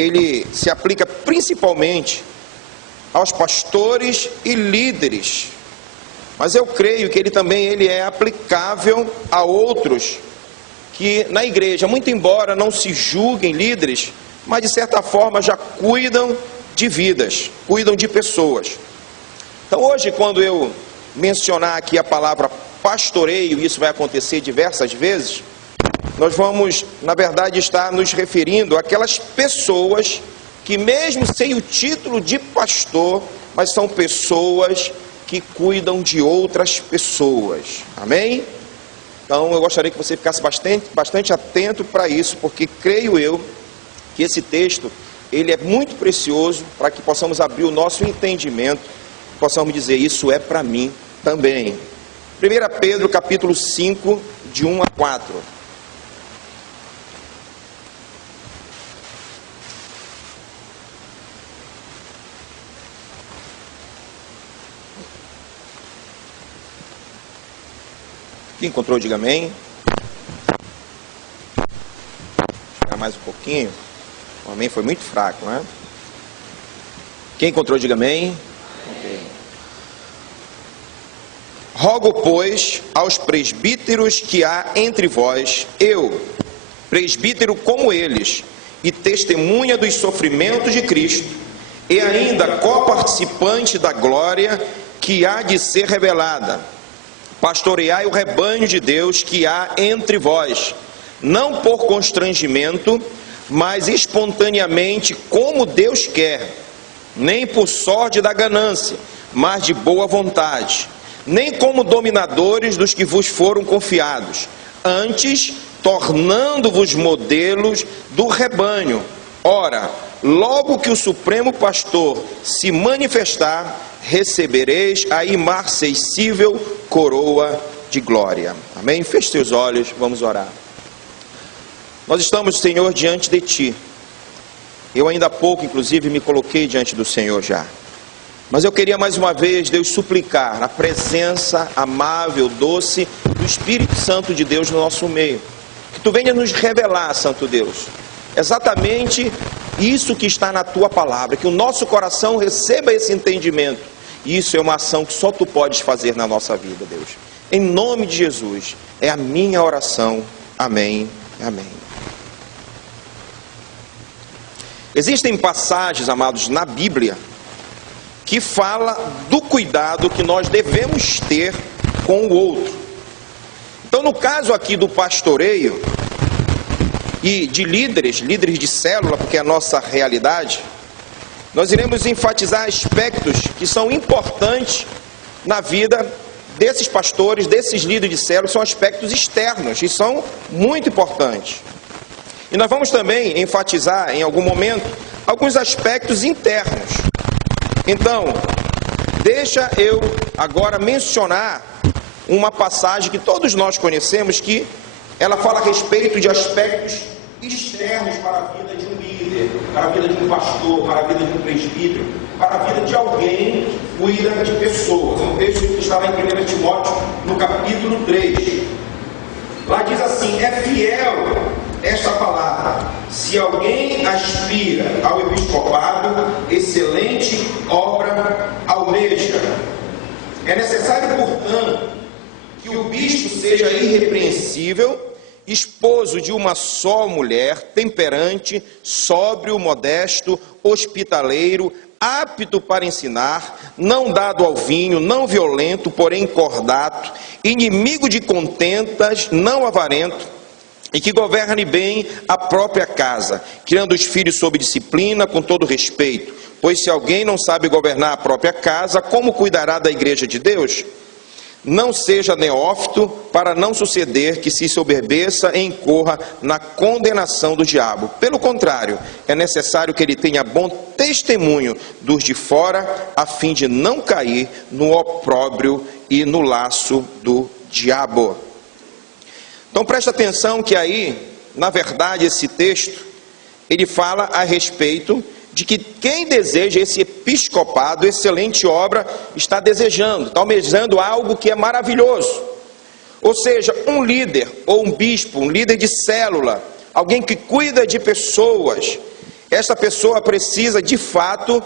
ele se aplica principalmente aos pastores e líderes, mas eu creio que ele é aplicável a outros que na igreja, muito embora não se julguem líderes, mas de certa forma já cuidam de vidas, cuidam de pessoas. Então hoje, quando eu mencionar aqui a palavra pastoreio, e isso vai acontecer diversas vezes, nós vamos, na verdade, estar nos referindo àquelas pessoas que mesmo sem o título de pastor, mas são pessoas que cuidam de outras pessoas. Amém? Então eu gostaria que você ficasse bastante atento para isso, porque creio eu que esse texto, ele é muito precioso para que possamos abrir o nosso entendimento, possamos dizer, isso é para mim também. 1 Pedro capítulo 5, de 1 a 4. Quem encontrou, diga amém. Chegar mais um pouquinho. O amém foi muito fraco, né? Quem encontrou, diga amém. Okay. Rogo, pois, aos presbíteros que há entre vós, eu, presbítero como eles, e testemunha dos sofrimentos de Cristo, e ainda coparticipante da glória que há de ser revelada, pastoreai o rebanho de Deus que há entre vós, não por constrangimento, mas espontaneamente, como Deus quer, nem por sorte da ganância, mas de boa vontade, nem como dominadores dos que vos foram confiados, antes tornando-vos modelos do rebanho. Ora, logo que o Supremo Pastor se manifestar, recebereis a imarcessível coroa de glória. Amém? Feche seus olhos, vamos orar. Nós estamos, Senhor, diante de Ti. Eu ainda há pouco, inclusive, me coloquei diante do Senhor já. Mas eu queria mais uma vez, Deus, suplicar a presença amável, doce do Espírito Santo de Deus no nosso meio. Que Tu venha nos revelar, Santo Deus, exatamente isso que está na Tua palavra, que o nosso coração receba esse entendimento. E isso é uma ação que só Tu podes fazer na nossa vida, Deus. Em nome de Jesus, é a minha oração. Amém. Amém. Existem passagens, amados, na Bíblia, que fala do cuidado que nós devemos ter com o outro. Então, no caso aqui do pastoreio e de líderes de célula, porque é a nossa realidade, nós iremos enfatizar aspectos que são importantes na vida desses pastores, desses líderes de célula, são aspectos externos e são muito importantes. E nós vamos também enfatizar em algum momento alguns aspectos internos. Então, deixa eu agora mencionar uma passagem que todos nós conhecemos, que ela fala a respeito de aspectos externos para a vida de um líder, para a vida de um pastor, para a vida de um presbítero, para a vida de alguém que cuida de pessoas. Um texto que está lá em 1 Timóteo, no capítulo 3. Lá diz assim: é fiel esta palavra, se alguém aspira ao episcopado, excelente obra almeja. É necessário, portanto, que o bispo seja irrepreensível, esposo de uma só mulher, temperante, sóbrio, modesto, hospitaleiro, apto para ensinar, não dado ao vinho, não violento, porém cordato, inimigo de contentas, não avarento, e que governe bem a própria casa, criando os filhos sob disciplina, com todo respeito. Pois se alguém não sabe governar a própria casa, como cuidará da igreja de Deus? Não seja neófito, para não suceder que se soberbeça e incorra na condenação do diabo. Pelo contrário, é necessário que ele tenha bom testemunho dos de fora, a fim de não cair no opróbrio e no laço do diabo. Então presta atenção que aí, na verdade, esse texto, ele fala a respeito de que quem deseja esse episcopado, excelente obra, está desejando, está almejando algo que é maravilhoso. Ou seja, um líder ou um bispo, um líder de célula, alguém que cuida de pessoas, esta pessoa precisa de fato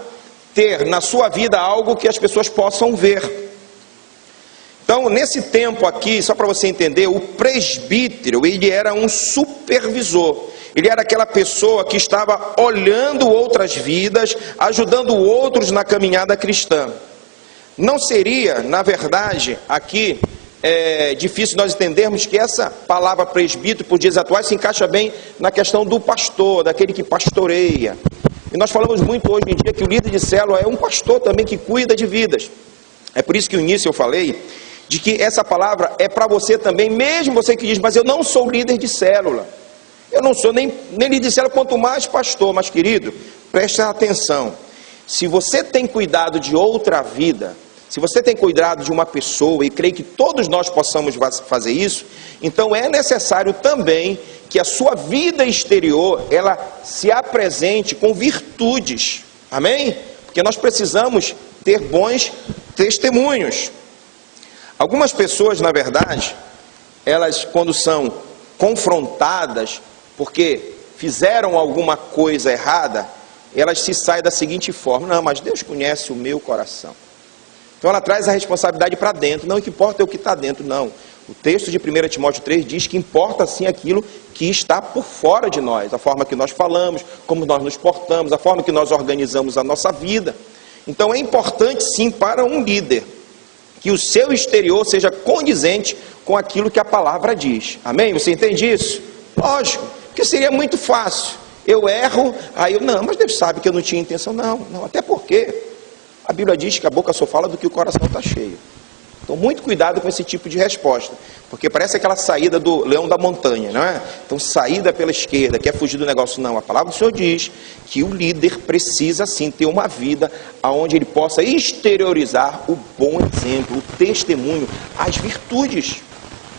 ter na sua vida algo que as pessoas possam ver. Então, nesse tempo aqui, só para você entender, o presbítero, ele era um supervisor. Ele era aquela pessoa que estava olhando outras vidas, ajudando outros na caminhada cristã. Não seria, na verdade, aqui, difícil nós entendermos que essa palavra presbítero, por dias atuais, se encaixa bem na questão do pastor, daquele que pastoreia. E nós falamos muito hoje em dia que o líder de célula é um pastor também que cuida de vidas. É por isso que no início eu falei de que essa palavra é para você também, mesmo você que diz, mas eu não sou líder de célula. Eu não sou nem líder de célula, quanto mais pastor. Mas querido, preste atenção. Se você tem cuidado de outra vida, se você tem cuidado de uma pessoa, e creio que todos nós possamos fazer isso, então é necessário também que a sua vida exterior, ela se apresente com virtudes. Amém? Porque nós precisamos ter bons testemunhos. Algumas pessoas, na verdade, elas quando são confrontadas, porque fizeram alguma coisa errada, elas se saem da seguinte forma: não, mas Deus conhece o meu coração. Então ela traz a responsabilidade para dentro. Não, o que importa é o que está dentro, não. O texto de 1 Timóteo 3 diz que importa sim aquilo que está por fora de nós. A forma que nós falamos, como nós nos portamos, a forma que nós organizamos a nossa vida. Então é importante sim para um líder que o seu exterior seja condizente com aquilo que a palavra diz. Amém? Você entende isso? Lógico, porque seria muito fácil. Eu erro, aí eu, não, mas Deus sabe que eu não tinha intenção. Não, até porque a Bíblia diz que a boca só fala do que o coração está cheio. Então, muito cuidado com esse tipo de resposta, porque parece aquela saída do leão da montanha, não é? Então, saída pela esquerda, quer fugir do negócio. Não, a palavra do Senhor diz que o líder precisa sim ter uma vida onde ele possa exteriorizar o bom exemplo, o testemunho, as virtudes.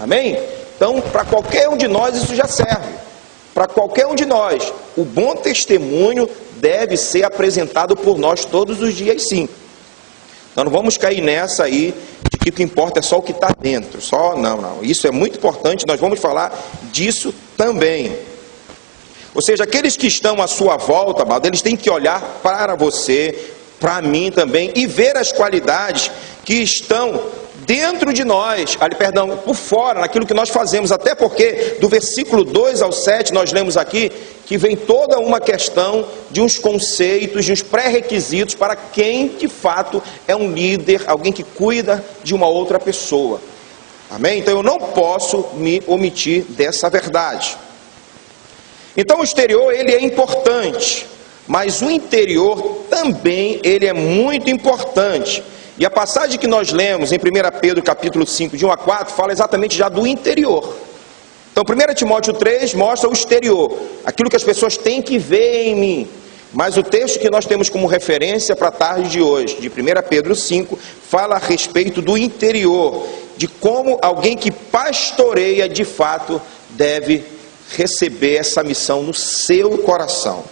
Amém? Então, para qualquer um de nós isso já serve. Para qualquer um de nós, o bom testemunho deve ser apresentado por nós todos os dias, sim. Então não vamos cair nessa aí de que o que importa é só o que está dentro. Não. Isso é muito importante, nós vamos falar disso também. Ou seja, aqueles que estão à sua volta, amado, eles têm que olhar para você, para mim também, e ver as qualidades que estão dentro de nós, por fora, naquilo que nós fazemos. Até porque do versículo 2 ao 7 nós lemos aqui que vem toda uma questão de uns conceitos, de uns pré-requisitos para quem de fato é um líder, alguém que cuida de uma outra pessoa. Amém? Então eu não posso me omitir dessa verdade. Então o exterior ele é importante, mas o interior também ele é muito importante. E a passagem que nós lemos em 1 Pedro capítulo 5, de 1 a 4, fala exatamente já do interior. Então 1 Timóteo 3 mostra o exterior, aquilo que as pessoas têm que ver em mim. Mas o texto que nós temos como referência para a tarde de hoje, de 1 Pedro 5, fala a respeito do interior, de como alguém que pastoreia de fato deve receber essa missão no seu coração.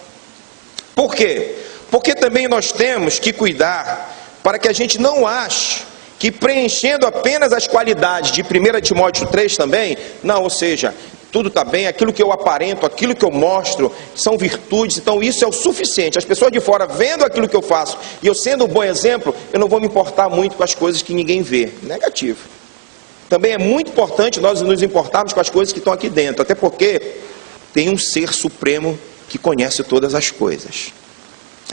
Por quê? Porque também nós temos que cuidar para que a gente não ache que preenchendo apenas as qualidades de 1 Timóteo 3 também, não, ou seja, tudo está bem, aquilo que eu aparento, aquilo que eu mostro, são virtudes, então isso é o suficiente. As pessoas de fora vendo aquilo que eu faço, e eu sendo um bom exemplo, eu não vou me importar muito com as coisas que ninguém vê. Negativo. Também é muito importante nós nos importarmos com as coisas que estão aqui dentro, até porque tem um ser supremo que conhece todas as coisas.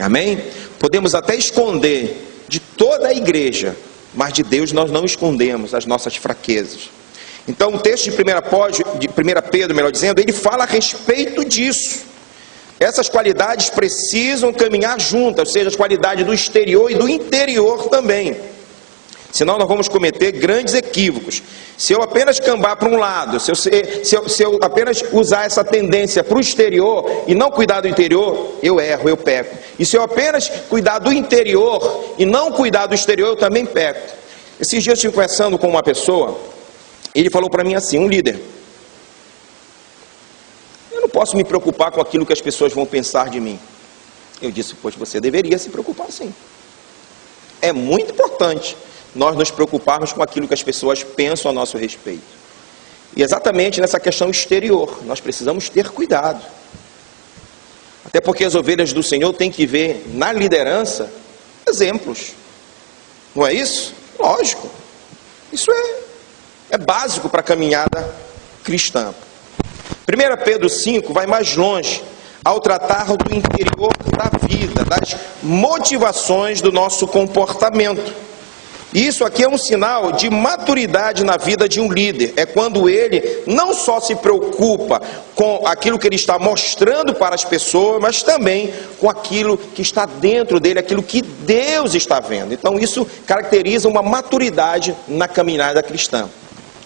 Amém? Podemos até esconder de toda a igreja, mas de Deus nós não escondemos as nossas fraquezas. Então o texto de 1 Pedro, melhor dizendo, ele fala a respeito disso. Essas qualidades precisam caminhar juntas, ou seja, as qualidades do exterior e do interior também. Senão nós vamos cometer grandes equívocos. Se eu apenas cambar para um lado, se eu apenas usar essa tendência para o exterior e não cuidar do interior, eu erro, eu peco. E se eu apenas cuidar do interior e não cuidar do exterior, eu também peco. Esses dias eu estive conversando com uma pessoa, ele falou para mim assim, um líder: eu não posso me preocupar com aquilo que as pessoas vão pensar de mim. Eu disse, pois você deveria se preocupar sim. É muito importante nós nos preocuparmos com aquilo que as pessoas pensam a nosso respeito. E exatamente nessa questão exterior, nós precisamos ter cuidado. Até porque as ovelhas do Senhor têm que ver na liderança exemplos. Não é isso? Lógico. Isso é básico para a caminhada cristã. 1 Pedro 5 vai mais longe ao tratar do interior da vida, das motivações do nosso comportamento. E isso aqui é um sinal de maturidade na vida de um líder. É quando ele não só se preocupa com aquilo que ele está mostrando para as pessoas, mas também com aquilo que está dentro dele, aquilo que Deus está vendo. Então isso caracteriza uma maturidade na caminhada cristã.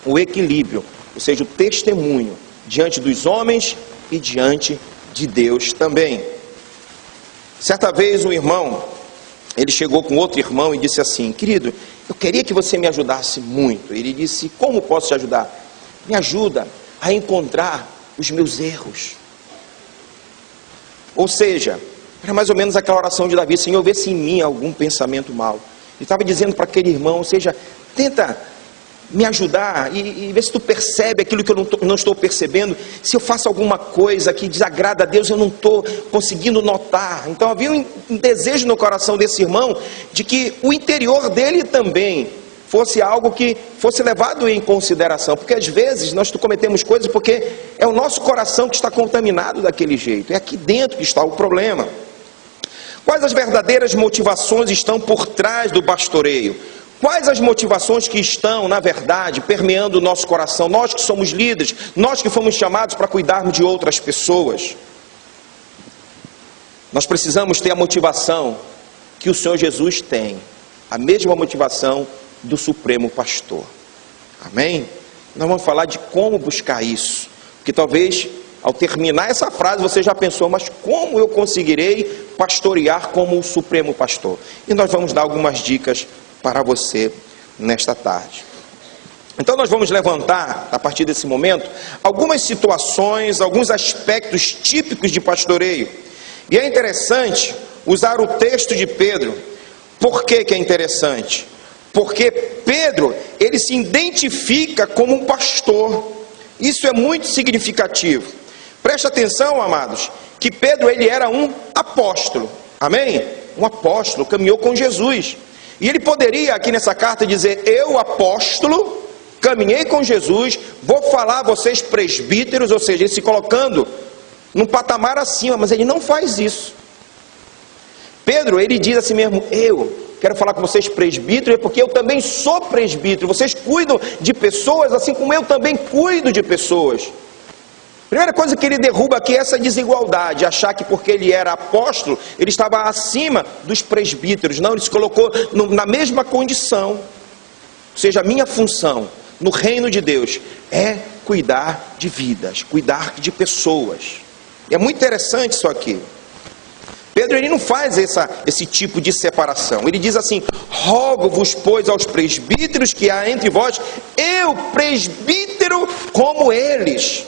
O equilíbrio, ou seja, o testemunho diante dos homens e diante de Deus também. Certa vez um irmão, ele chegou com outro irmão e disse assim: querido, eu queria que você me ajudasse muito. Ele disse: como posso te ajudar? Me ajuda a encontrar os meus erros. Ou seja, era mais ou menos aquela oração de Davi: Senhor, vê se em mim há algum pensamento mau. Ele estava dizendo para aquele irmão, ou seja, tenta me ajudar e ver se tu percebe aquilo que eu não estou percebendo. Se eu faço alguma coisa que desagrada a Deus, eu não estou conseguindo notar. Então havia um desejo no coração desse irmão de que o interior dele também fosse algo que fosse levado em consideração, porque às vezes nós cometemos coisas porque é o nosso coração que está contaminado daquele jeito, é aqui dentro que está o problema. Quais as verdadeiras motivações estão por trás do pastoreio? Quais as motivações que estão, na verdade, permeando o nosso coração? Nós que somos líderes, nós que fomos chamados para cuidarmos de outras pessoas. Nós precisamos ter a motivação que o Senhor Jesus tem, a mesma motivação do Supremo Pastor. Amém? Nós vamos falar de como buscar isso, porque talvez ao terminar essa frase você já pensou: mas como eu conseguirei pastorear como o Supremo Pastor? E nós vamos dar algumas dicas para você nesta tarde. Então nós vamos levantar, a partir desse momento, algumas situações, alguns aspectos típicos de pastoreio. E é interessante usar o texto de Pedro. Por que é interessante? Porque Pedro, ele se identifica como um pastor. Isso é muito significativo. Preste atenção, amados, que Pedro, ele era um apóstolo. Amém? Um apóstolo, caminhou com Jesus. E ele poderia aqui nessa carta dizer: eu, apóstolo, caminhei com Jesus, vou falar a vocês presbíteros, ou seja, ele se colocando num patamar acima, mas ele não faz isso. Pedro, ele diz assim mesmo: eu quero falar com vocês presbíteros, porque eu também sou presbítero, vocês cuidam de pessoas assim como eu também cuido de pessoas. Primeira coisa que ele derruba aqui é essa desigualdade, achar que porque ele era apóstolo, ele estava acima dos presbíteros. Não, ele se colocou na mesma condição. Ou seja, a minha função no reino de Deus é cuidar de vidas, cuidar de pessoas. E é muito interessante isso aqui. Pedro, ele não faz esse tipo de separação. Ele diz assim: rogo-vos, pois, aos presbíteros que há entre vós, eu, presbítero, como eles.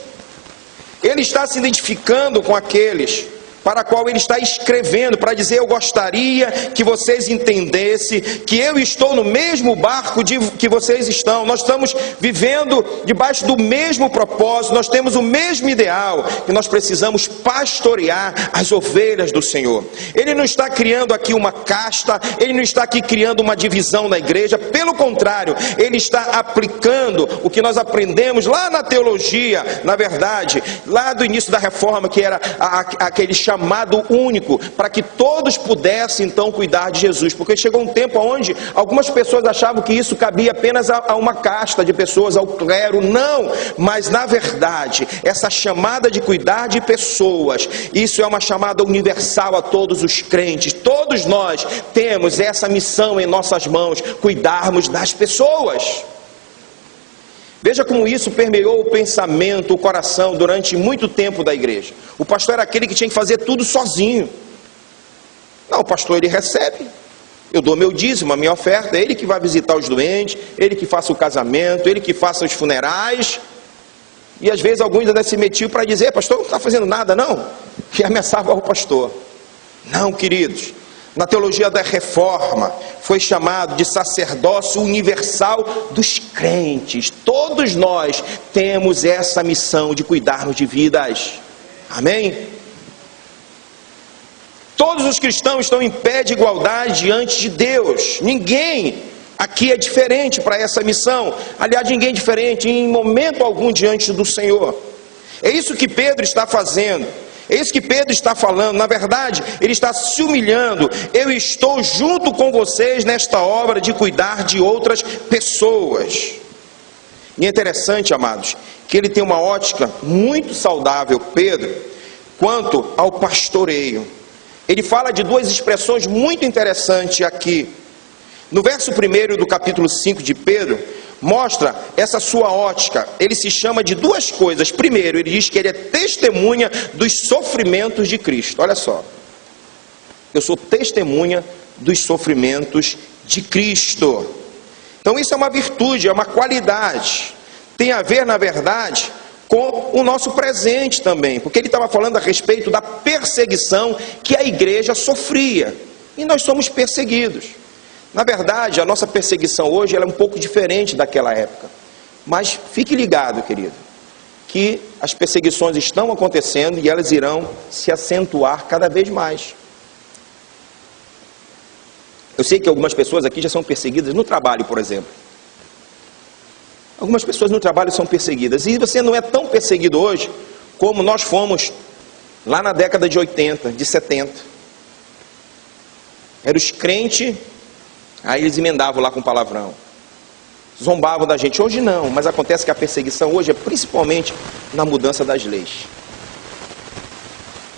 Ele está se identificando com aqueles para a qual ele está escrevendo, para dizer: eu gostaria que vocês entendessem que eu estou no mesmo barco que vocês estão. Nós estamos vivendo debaixo do mesmo propósito, nós temos o mesmo ideal, que nós precisamos pastorear as ovelhas do Senhor. Ele não está criando aqui uma casta, ele não está aqui criando uma divisão na igreja, pelo contrário, ele está aplicando o que nós aprendemos lá na teologia, na verdade, lá do início da reforma, que era aquele chamado único, para que todos pudessem então cuidar de Jesus, porque chegou um tempo onde algumas pessoas achavam que isso cabia apenas a uma casta de pessoas, ao clero. Não, mas na verdade, essa chamada de cuidar de pessoas, isso é uma chamada universal a todos os crentes. Todos nós temos essa missão em nossas mãos, cuidarmos das pessoas. Veja como isso permeou o pensamento, o coração durante muito tempo da igreja. O pastor era aquele que tinha que fazer tudo sozinho. Não, o pastor, ele recebe. Eu dou meu dízimo, a minha oferta, é ele que vai visitar os doentes, ele que faça o casamento, ele que faça os funerais. E às vezes alguns ainda se metiam para dizer: pastor, não está fazendo nada não? Que ameaçava o pastor. Não, queridos. Na teologia da reforma, foi chamado de sacerdócio universal dos crentes. Todos nós temos essa missão de cuidarmos de vidas. Amém? Todos os cristãos estão em pé de igualdade diante de Deus. Ninguém aqui é diferente para essa missão. Aliás, ninguém é diferente em momento algum diante do Senhor. É isso que Pedro está fazendo. É isso que Pedro está falando. Na verdade, ele está se humilhando. Eu estou junto com vocês nesta obra de cuidar de outras pessoas. E é interessante, amados, que ele tem uma ótica muito saudável, Pedro, quanto ao pastoreio. Ele fala de duas expressões muito interessantes aqui. No verso 1 do capítulo 5 de Pedro, mostra essa sua ótica. Ele se chama de duas coisas. Primeiro, ele diz que ele é testemunha dos sofrimentos de Cristo. Olha só, eu sou testemunha dos sofrimentos de Cristo. Então isso é uma virtude, é uma qualidade. Tem a ver, na verdade, com o nosso presente também, porque ele estava falando a respeito da perseguição que a igreja sofria, e nós somos perseguidos. Na verdade, a nossa perseguição hoje ela é um pouco diferente daquela época, mas fique ligado, querido, que as perseguições estão acontecendo e elas irão se acentuar cada vez mais. Eu sei que algumas pessoas aqui já são perseguidas no trabalho, por exemplo. Algumas pessoas no trabalho são perseguidas. E você não é tão perseguido hoje como nós fomos lá na década de 80, de 70. Eram os crentes, aí eles emendavam lá com palavrão. Zombavam da gente. Hoje não, mas acontece que a perseguição hoje é principalmente na mudança das leis.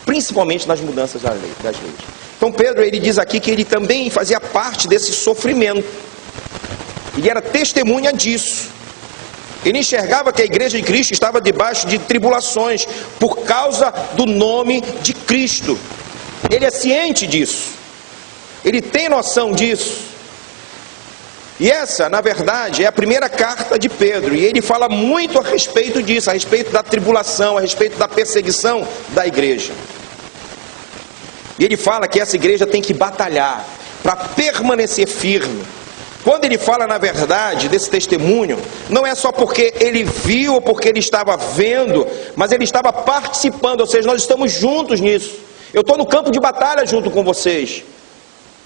Principalmente nas mudanças das leis. Então Pedro, ele diz aqui que ele também fazia parte desse sofrimento. Ele era testemunha disso. Ele enxergava que a igreja de Cristo estava debaixo de tribulações por causa do nome de Cristo. Ele é ciente disso. Ele tem noção disso. E essa, na verdade, é a primeira carta de Pedro. E ele fala muito a respeito disso, a respeito da tribulação, a respeito da perseguição da igreja. E ele fala que essa igreja tem que batalhar para permanecer firme. Quando ele fala, na verdade, desse testemunho, não é só porque ele viu ou porque ele estava vendo, mas ele estava participando, ou seja, nós estamos juntos nisso. Eu estou no campo de batalha junto com vocês.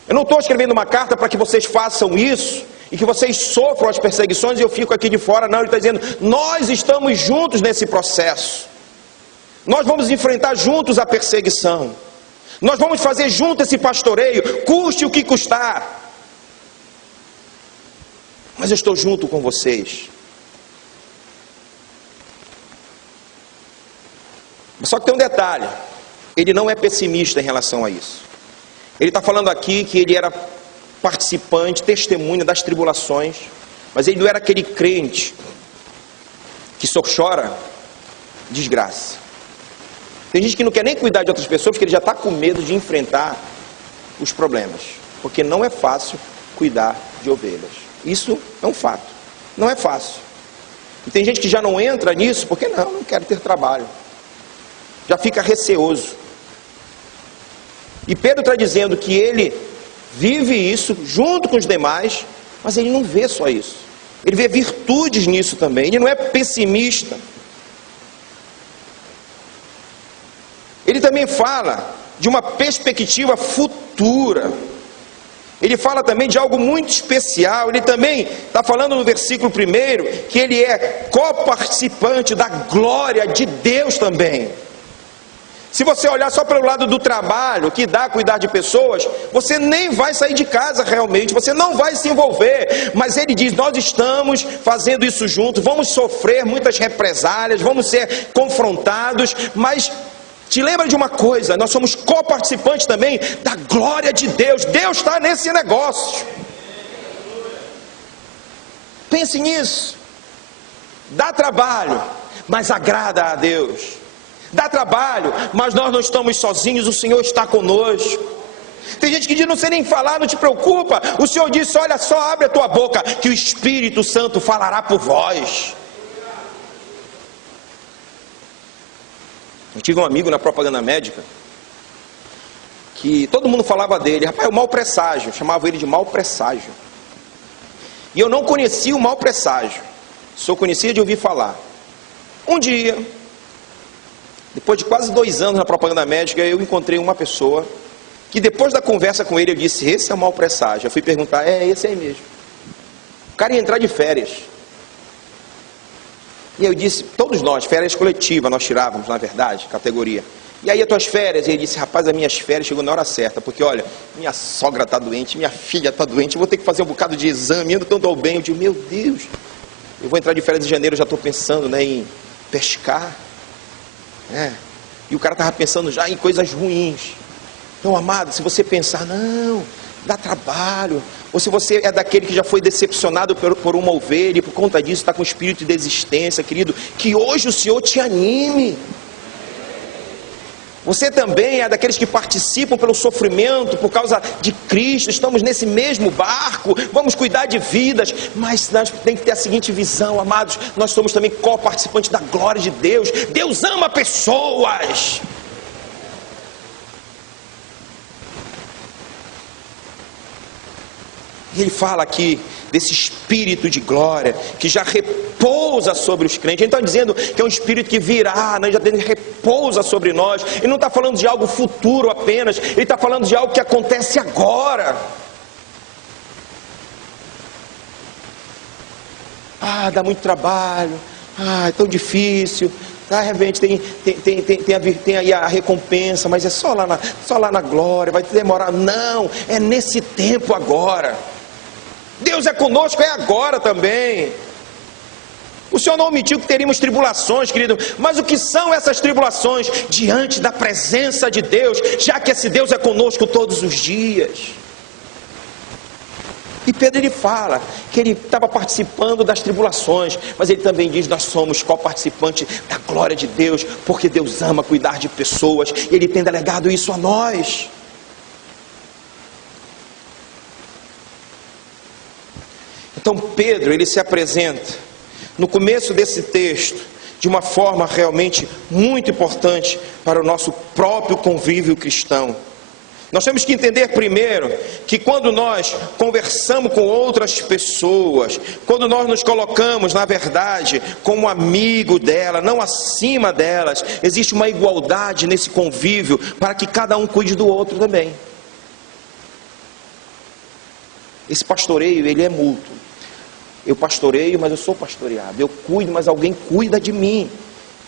Eu não estou escrevendo uma carta para que vocês façam isso e que vocês sofram as perseguições e eu fico aqui de fora. Não, ele está dizendo, nós estamos juntos nesse processo. Nós vamos enfrentar juntos a perseguição. Nós vamos fazer junto esse pastoreio, custe o que custar. Mas eu estou junto com vocês. Só que tem um detalhe. Ele não é pessimista em relação a isso. Ele está falando aqui que ele era participante, testemunha das tribulações. Mas ele não era aquele crente que só chora desgraça. Tem gente que não quer nem cuidar de outras pessoas porque ele já está com medo de enfrentar os problemas. Porque não é fácil cuidar de ovelhas. Isso é um fato. Não é fácil. E tem gente que já não entra nisso porque não quero ter trabalho. Já fica receoso. E Pedro está dizendo que ele vive isso junto com os demais, mas ele não vê só isso. Ele vê virtudes nisso também. Ele não é pessimista. Ele também fala de uma perspectiva futura. Ele fala também de algo muito especial. Ele também está falando no versículo 1 que ele é coparticipante da glória de Deus também. Se você olhar só pelo lado do trabalho, que dá a cuidar de pessoas, você nem vai sair de casa realmente, você não vai se envolver. Mas ele diz, nós estamos fazendo isso juntos, vamos sofrer muitas represálias, vamos ser confrontados, mas te lembra de uma coisa, nós somos coparticipantes também da glória de Deus. Deus está nesse negócio. Pense nisso. Dá trabalho, mas agrada a Deus. Dá trabalho, mas nós não estamos sozinhos, o Senhor está conosco. Tem gente que diz, não sei nem falar, não te preocupa. O Senhor disse, olha só, abre a tua boca, que o Espírito Santo falará por vós. Eu tive um amigo na propaganda médica, que todo mundo falava dele, rapaz, o mau presságio, chamava ele de mau presságio. E eu não conhecia o mau presságio, só conhecia de ouvir falar. Um dia, depois de quase 2 anos na propaganda médica, eu encontrei uma pessoa que depois da conversa com ele eu disse, esse é o mau presságio. Eu fui perguntar, esse aí mesmo. O cara ia entrar de férias. E eu disse, todos nós, férias coletivas, nós tirávamos, na verdade, categoria. E aí as tuas férias? E ele disse, rapaz, as minhas férias chegou na hora certa, porque olha, minha sogra está doente, minha filha está doente, eu vou ter que fazer um bocado de exame, ainda não estou bem. Eu digo, meu Deus, eu vou entrar de férias em janeiro, já estou pensando, né, em pescar. E o cara estava pensando já em coisas ruins. Então, amado, se você pensar, não, dá trabalho, ou se você é daquele que já foi decepcionado por uma ovelha e por conta disso está com espírito de desistência, querido, que hoje o Senhor te anime. Você também é daqueles que participam pelo sofrimento por causa de Cristo, estamos nesse mesmo barco, vamos cuidar de vidas, mas nós temos que ter a seguinte visão, amados, nós somos também co-participantes da glória de Deus. Deus ama pessoas. E ele fala aqui desse espírito de glória que já repousa sobre os crentes. Ele está dizendo que é um espírito que virá, né? Já repousa sobre nós. Ele não está falando de algo futuro apenas, ele está falando de algo que acontece agora. Dá muito trabalho, é tão difícil. De repente tem aí a recompensa, mas é só lá na glória, vai demorar. Não, é nesse tempo agora. Deus é conosco, é agora também. O Senhor não omitiu que teríamos tribulações, querido, mas o que são essas tribulações? Diante da presença de Deus, já que esse Deus é conosco todos os dias. E Pedro ele fala que ele estava participando das tribulações, mas ele também diz, nós somos co-participantes da glória de Deus, porque Deus ama cuidar de pessoas, e Ele tem delegado isso a nós. Então Pedro, ele se apresenta no começo desse texto de uma forma realmente muito importante para o nosso próprio convívio cristão. Nós temos que entender primeiro que quando nós conversamos com outras pessoas, quando nós nos colocamos, na verdade, como amigo dela, não acima delas, existe uma igualdade nesse convívio para que cada um cuide do outro também. Esse pastoreio, ele é mútuo. Eu pastoreio, mas eu sou pastoreado. Eu cuido, mas alguém cuida de mim.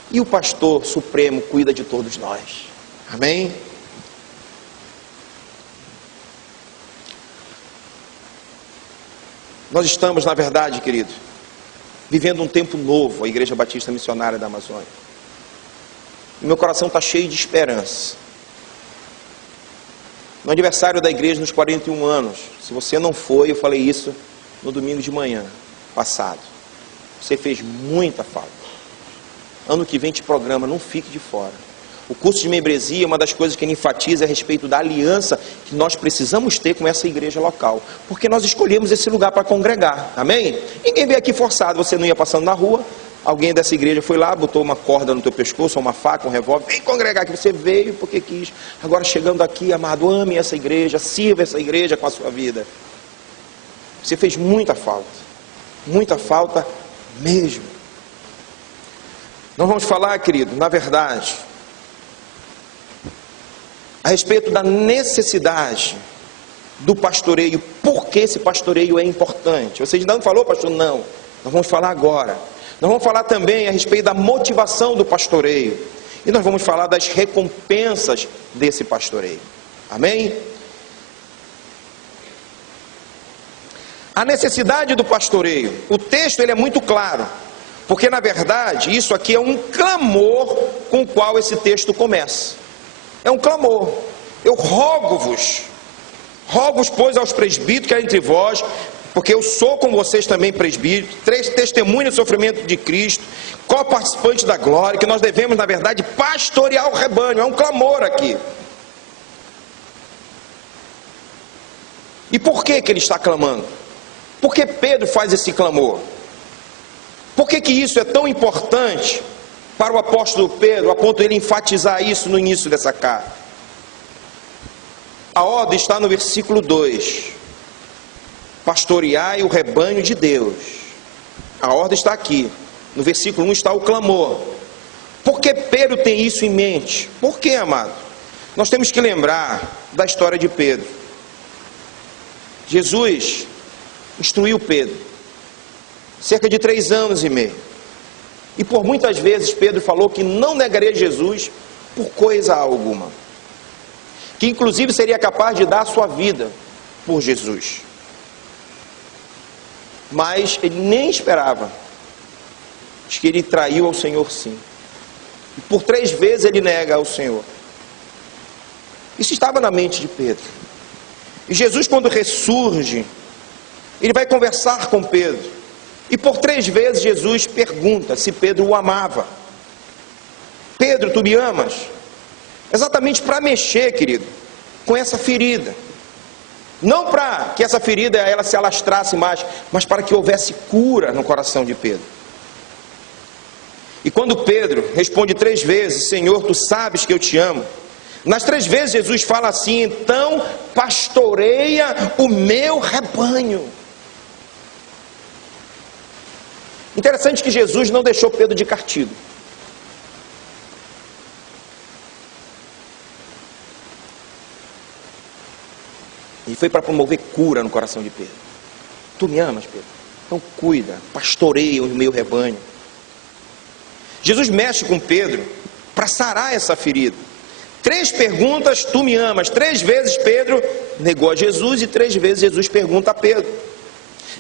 E o pastor supremo cuida de todos nós. Amém? Nós estamos, na verdade, querido, vivendo um tempo novo, a Igreja Batista Missionária da Amazônia. E meu coração está cheio de esperança. No aniversário da igreja, nos 41 anos, se você não foi, eu falei isso no domingo de manhã passado. Você fez muita falta. Ano que vem te programa, não fique de fora. O curso de membresia, uma das coisas que ele enfatiza é a respeito da aliança que nós precisamos ter com essa igreja local, porque nós escolhemos esse lugar para congregar, amém? Ninguém veio aqui forçado, você não ia passando na rua, alguém dessa igreja foi lá, botou uma corda no teu pescoço, uma faca, um revólver, vem congregar aqui, você veio porque quis. Agora chegando aqui, amado, ame essa igreja, sirva essa igreja com a sua vida. Você fez muita falta mesmo. Nós vamos falar, querido, na verdade, a respeito da necessidade do pastoreio. Por que esse pastoreio é importante? Você ainda não falou, pastor? Não. Nós vamos falar agora. Nós vamos falar também a respeito da motivação do pastoreio. E nós vamos falar das recompensas desse pastoreio. Amém? A necessidade do pastoreio. O texto ele é muito claro. Porque na verdade isso aqui é um clamor com o qual esse texto começa. É um clamor. Eu rogo-vos, pois, aos presbíteros que há entre vós, porque eu sou com vocês também presbítero, testemunha do sofrimento de Cristo, co-participante da glória, que nós devemos, na verdade, pastorear o rebanho. É um clamor aqui. E por que ele está clamando? Por que Pedro faz esse clamor? Por que isso é tão importante para o apóstolo Pedro, a ponto de ele enfatizar isso no início dessa carta? A ordem está no versículo 2. Pastoreai o rebanho de Deus. A ordem está aqui. No versículo 1 está o clamor. Por que Pedro tem isso em mente? Por que, amado? Nós temos que lembrar da história de Pedro. Jesus instruiu Pedro, cerca de 3 anos e meio. E por muitas vezes Pedro falou que não negaria Jesus por coisa alguma. Que inclusive seria capaz de dar a sua vida por Jesus. Mas ele nem esperava. Diz que ele traiu ao Senhor sim. E por 3 vezes ele nega ao Senhor. Isso estava na mente de Pedro. E Jesus, quando ressurge, ele vai conversar com Pedro. E por 3 vezes Jesus pergunta se Pedro o amava. Pedro, tu me amas? Exatamente para mexer, querido, com essa ferida. Não para que essa ferida ela se alastrasse mais, mas para que houvesse cura no coração de Pedro. E quando Pedro responde 3 vezes, Senhor, tu sabes que eu te amo. Nas 3 vezes Jesus fala assim, então pastoreia o meu rebanho. Interessante que Jesus não deixou Pedro de castigo. E foi para promover cura no coração de Pedro. Tu me amas, Pedro? Então cuida, pastoreia o meu rebanho. Jesus mexe com Pedro para sarar essa ferida. 3 perguntas, tu me amas. 3 vezes Pedro negou a Jesus e 3 vezes Jesus pergunta a Pedro.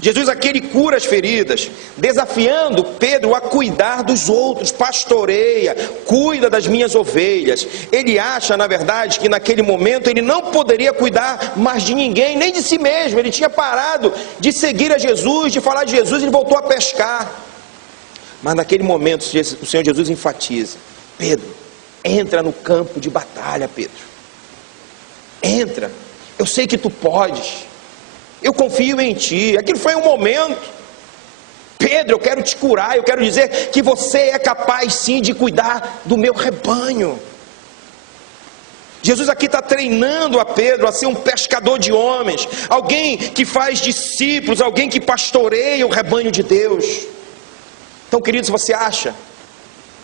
Jesus aqui ele cura as feridas, desafiando Pedro a cuidar dos outros, pastoreia, cuida das minhas ovelhas. Ele acha, na verdade, que naquele momento ele não poderia cuidar mais de ninguém, nem de si mesmo. Ele tinha parado de seguir a Jesus, de falar de Jesus, ele voltou a pescar. Mas naquele momento o Senhor Jesus enfatiza, Pedro, entra no campo de batalha, Pedro. Entra, eu sei que tu podes. Eu confio em ti. Aquilo foi um momento. Pedro, eu quero te curar. Eu quero dizer que você é capaz sim de cuidar do meu rebanho. Jesus aqui está treinando a Pedro a ser um pescador de homens, alguém que faz discípulos, alguém que pastoreia o rebanho de Deus. Então, querido, se você acha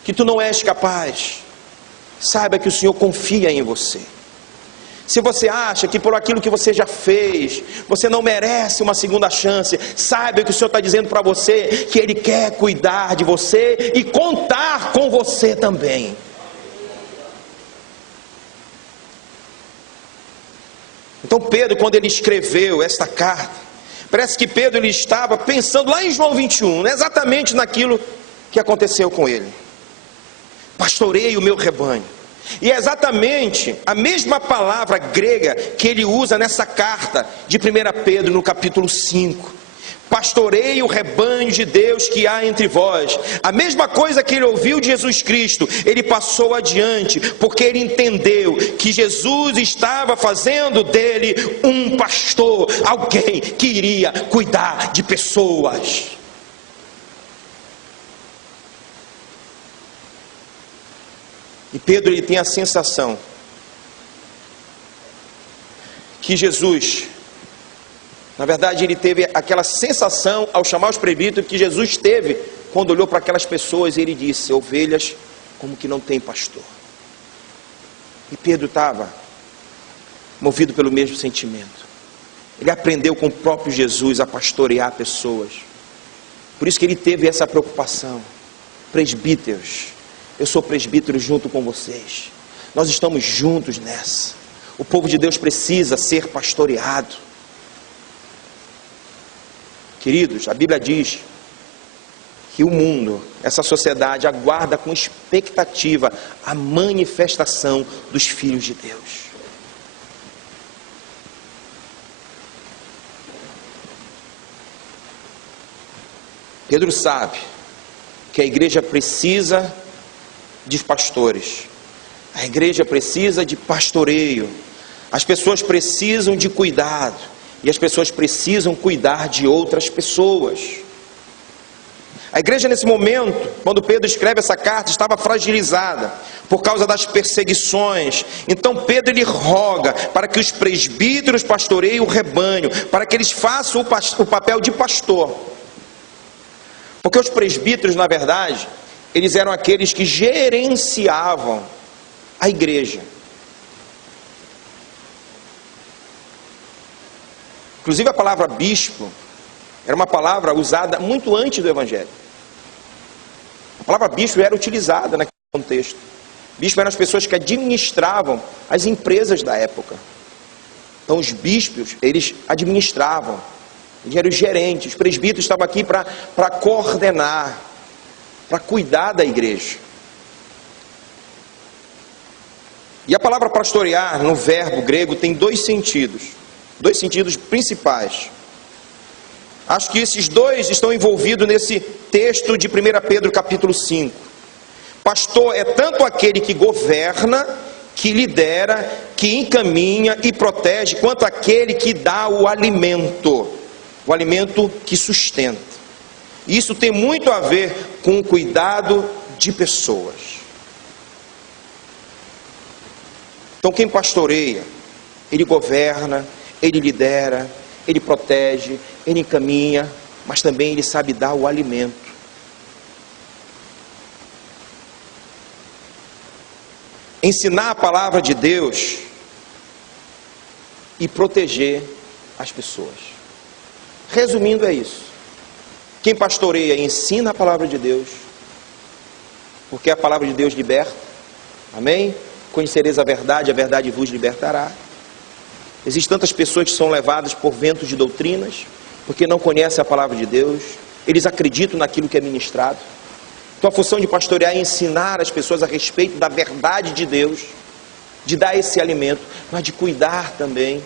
que tu não és capaz, saiba que o Senhor confia em você. Se você acha que por aquilo que você já fez, você não merece uma segunda chance, saiba que o Senhor está dizendo para você que Ele quer cuidar de você e contar com você também. Então Pedro, quando ele escreveu esta carta, parece que Pedro ele estava pensando lá em João 21, exatamente naquilo que aconteceu com ele. Pastoreie o meu rebanho. E é exatamente a mesma palavra grega que ele usa nessa carta de 1 Pedro no capítulo 5. Pastoreie o rebanho de Deus que há entre vós. A mesma coisa que ele ouviu de Jesus Cristo, ele passou adiante, porque ele entendeu que Jesus estava fazendo dele um pastor, alguém que iria cuidar de pessoas. E Pedro ele tem a sensação que Jesus, na verdade ele teve aquela sensação ao chamar os presbíteros que Jesus teve quando olhou para aquelas pessoas e ele disse, ovelhas como que não tem pastor. E Pedro estava movido pelo mesmo sentimento. Ele aprendeu com o próprio Jesus a pastorear pessoas. Por isso que ele teve essa preocupação. Presbíteros, eu sou presbítero junto com vocês. Nós estamos juntos nessa. O povo de Deus precisa ser pastoreado. Queridos, a Bíblia diz que o mundo, essa sociedade, aguarda com expectativa a manifestação dos filhos de Deus. Pedro sabe que a igreja precisa de pastores, a igreja precisa de pastoreio, as pessoas precisam de cuidado, e as pessoas precisam cuidar de outras pessoas. A igreja nesse momento, quando Pedro escreve essa carta, estava fragilizada por causa das perseguições. Então Pedro ele roga para que os presbíteros pastoreiem o rebanho, para que eles façam o papel de pastor. Porque os presbíteros, na verdade, eles eram aqueles que gerenciavam a igreja. Inclusive a palavra bispo era uma palavra usada muito antes do Evangelho. A palavra bispo era utilizada naquele contexto. Bispo eram as pessoas que administravam as empresas da época. Então os bispos, eles administravam, eles eram os gerentes. Os presbíteros estavam aqui para coordenar, para cuidar da igreja. E a palavra pastorear, no verbo grego, tem dois sentidos principais. Acho que esses dois estão envolvidos nesse texto de 1 Pedro capítulo 5. Pastor é tanto aquele que governa, que lidera, que encaminha e protege, quanto aquele que dá o alimento que sustenta. Isso tem muito a ver com o cuidado de pessoas. Então quem pastoreia, ele governa, ele lidera, ele protege, ele encaminha, mas também ele sabe dar o alimento. Ensinar a palavra de Deus e proteger as pessoas. Resumindo, é isso. Quem pastoreia ensina a palavra de Deus, porque a palavra de Deus liberta. Amém? Conhecereis a verdade vos libertará. Existem tantas pessoas que são levadas por ventos de doutrinas, porque não conhecem a palavra de Deus, eles acreditam naquilo que é ministrado. Então a função de pastorear é ensinar as pessoas a respeito da verdade de Deus, de dar esse alimento, mas de cuidar também,